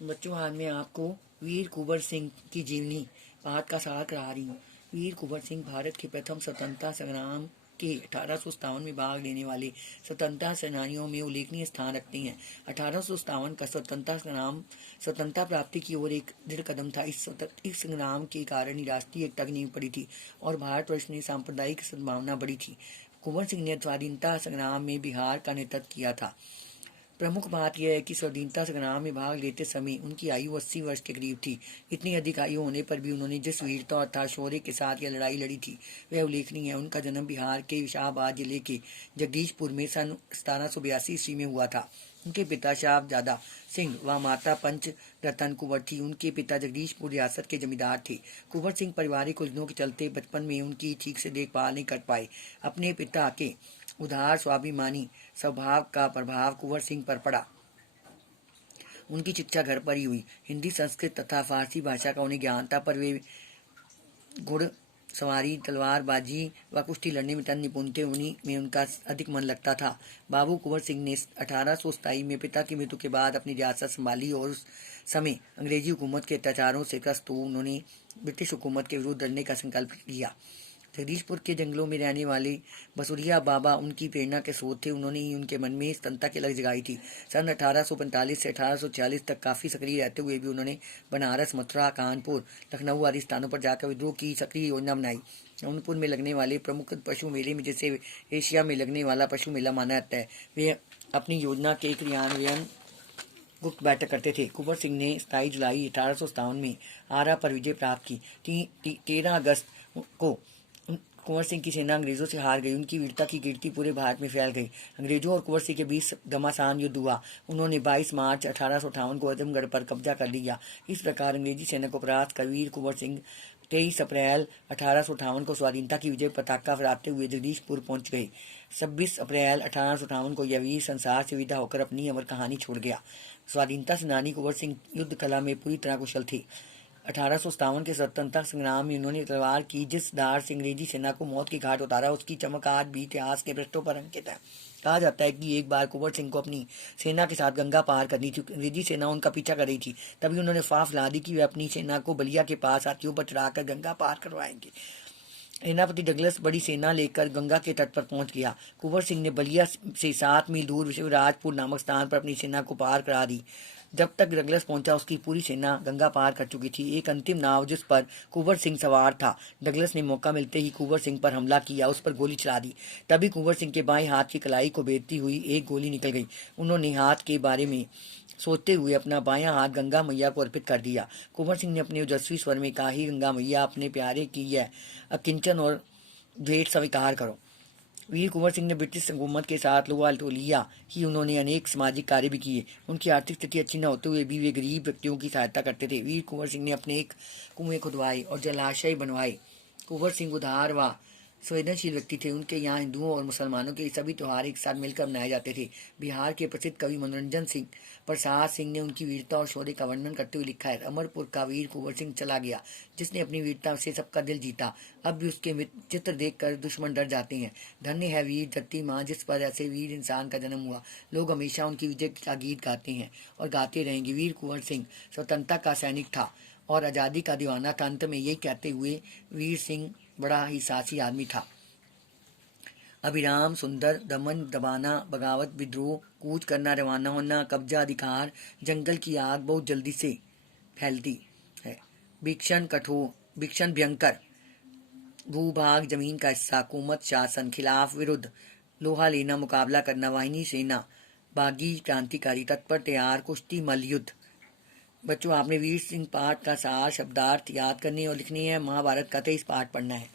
बच्चों, आज मैं आपको वीर कुंवर सिंह की जीवनी पाठ का सार करा रही हूँ। वीर कुंवर सिंह भारत के प्रथम स्वतंत्रता संग्राम के 1857 में भाग लेने वाले स्वतंत्रता सेनानियों में उल्लेखनीय स्थान रखते हैं। 1857 का स्वतंत्रता संग्राम स्वतंत्रता प्राप्ति की ओर एक दृढ़ कदम था। इस संग्राम के कारण ही राष्ट्रीय एकता की नींव पड़ी थी और भारतवर्ष में सांप्रदायिक सद्भावना बढ़ी थी। कुंवर सिंह ने स्वाधीनता संग्राम में बिहार का नेतृत्व किया था। प्रमुख बात यह है कि स्वाधीनता संग्राम में भाग लेते समय उनकी आयु 80 वर्ष के करीब थी। इतनी अधिक आयु होने पर भी उन्होंने जिस वीरता तथा शौर्य के साथ यह लड़ाई लड़ी थी वह उल्लेखनीय है। उनका जन्म बिहार के शाहबाद जिले के जगदीशपुर में सन 1782 ईस्वी में हुआ था। उनके पिता शाहजादा सिंह व माता पंच रतन कुंवर थी। उनके पिता जगदीशपुर रियासत के जमींदार थे। कुंवर सिंह पारिवारिक उलझनों के चलते बचपन में उनकी ठीक से देखभाल नहीं कर पाए। अपने पिता के उदार स्वाभिमानी स्वभाव का प्रभाव कुंवर सिंह पर पड़ा। उनकी शिक्षा घर पर ही हुई। हिंदी, संस्कृत तथा फारसी भाषा का उन्हें ज्ञान था, पर वे घुड़सवारी, तलवारबाजी व कुश्ती लड़ने में तन निपुण थे। उन्हीं में उनका अधिक मन लगता था। बाबू कुंवर सिंह ने 1827 में पिता की मृत्यु के बाद अपनी रियासत संभाली और उस समय अंग्रेजी हुकूमत के अत्याचारों से ग्रस्त उन्होंने ब्रिटिश हुकूमत के विरुद्ध लड़ने का संकल्प लिया। जगदीशपुर के जंगलों में रहने वाले बसुरिया बाबा उनकी प्रेरणा के स्रोत थे। उन्होंने ही उनके मन में स्वतंत्रता की लग जगाई थी। सन 1845 से 1846 तक काफ़ी सक्रिय रहते हुए भी उन्होंने बनारस, मथुरा, कानपुर, लखनऊ आदि स्थानों पर जाकर विद्रोह की सक्रिय योजना बनाई। जौनपुर में लगने वाले प्रमुख पशु मेले में, जिसे एशिया में लगने वाला पशु मेला माना जाता है, वे अपनी योजना के क्रियान्वयन गुप्त बैठक करते थे। कुंवर सिंह ने 27 जुलाई 1857 में आरा पर विजय प्राप्त की। 13 अगस्त को कुंवर सिंह की सेना अंग्रेजों से हार गई। उनकी वीरता की कीर्ति पूरे भारत में फैल गई। अंग्रेजों और कुंवर सिंह के बीच घमासान युद्ध हुआ। उन्होंने 22 मार्च 1858 को आजमगढ़ पर कब्जा कर लिया। इस प्रकार अंग्रेजी सेना को परास्त कर वीर कुंवर सिंह 23 अप्रैल 1858 को स्वाधीनता की विजय पताका फहराते हुए जगदीशपुर पहुंच गए। 26 अप्रैल 1858 को यह वीर संसार से विदा होकर अपनी अमर कहानी छोड़ गया। स्वाधीनता सेनानी कुंवर सिंह युद्ध कला में पूरी तरह कुशल थे। 1857 के स्वतंत्रता संग्राम में उन्होंने तलवार की जिस धार से अंग्रेजी सेना को मौत के घाट उतारा, उसकी चमक आज भी इतिहास के पृष्ठों पर अंकित है। कहा जाता है कि एक बार कुंवर सिंह को अपनी सेना के साथ गंगा पार करनी थी। अंग्रेजी सेना उनका पीछा कर रही थी। तभी उन्होंने फाफ ला दी कि वे अपनी सेना को बलिया के पास हाथियों पर चढ़ाकर गंगा पार करवाएंगे। सेनापति डगलस बड़ी सेना लेकर गंगा के तट पर पहुंच गया। कुंवर सिंह ने बलिया से 7 मील दूर शिवराजपुर नामक स्थान पर अपनी सेना को पार करा दी। जब तक डगलस पहुंचा, उसकी पूरी सेना गंगा पार कर चुकी थी। एक अंतिम नाव जिस पर कुंवर सिंह सवार था, डगलस ने मौका मिलते ही कुंवर सिंह पर हमला किया, उस पर गोली चला दी। तभी कुंवर सिंह के बाएं हाथ की कलाई को बेधती हुई एक गोली निकल गई। उन्होंने हाथ के बारे में सोचते हुए अपना बायां हाथ गंगा मैया को अर्पित कर दिया। कुंवर सिंह ने अपने ओजस्वी स्वर में कहा, ही गंगा मैया, अपने प्यारे की यह अकिंचन और भेंट स्वीकार करो। वीर कुंवर सिंह ने ब्रिटिश हुकूमत के साथ लोहा तोलिया ही उन्होंने अनेक सामाजिक कार्य भी किए। उनकी आर्थिक स्थिति अच्छी न होते हुए भी वे गरीब व्यक्तियों की सहायता करते थे। वीर कुंवर सिंह ने अपने एक कुएं खुदवाए और जलाशय बनवाए। कुंवर सिंह उदार व संवेदनशील व्यक्ति थे। उनके यहाँ हिंदुओं और मुसलमानों के सभी त्यौहार एक साथ मिलकर मनाए जाते थे। बिहार के प्रसिद्ध कवि मनोरंजन सिंह प्रसाद सिंह ने उनकी वीरता और शौर्य का वर्णन करते हुए लिखा है, अमरपुर का वीर कुंवर सिंह चला गया, जिसने अपनी वीरता से सबका दिल जीता। अब भी उसके चित्र देखकर दुश्मन डर जाते हैं। धन्य है वीर धरती माँ, जिस पर ऐसे वीर इंसान का जन्म हुआ। लोग हमेशा उनकी विजय का गीत गाते हैं और गाते रहेंगे। वीर कुंवर सिंह स्वतंत्रता का सैनिक था और आज़ादी का दीवाना था। अंत में यही कहते हुए वीर सिंह बड़ा ही साहसी आदमी था। अभिराम, सुंदर, दमन, दबाना, बगावत, विद्रोह, कूच करना, रवाना होना, कब्जा, अधिकार, जंगल की आग बहुत जल्दी से फैलती है। भीषण कठोर, भीषण भयंकर, भूभाग जमीन का हिस्सा, हुकूमत, शासन, खिलाफ, विरुद्ध, लोहा लेना, मुकाबला करना, वाहिनी सेना, बागी, क्रांतिकारी, तत्पर, तैयार, कुश्ती, मल्लयुद्ध। बच्चों, आपने वीर सिंह पाठ का सार शब्दार्थ याद करने और लिखने हैं। महाभारत का 23 पाठ पढ़ना है।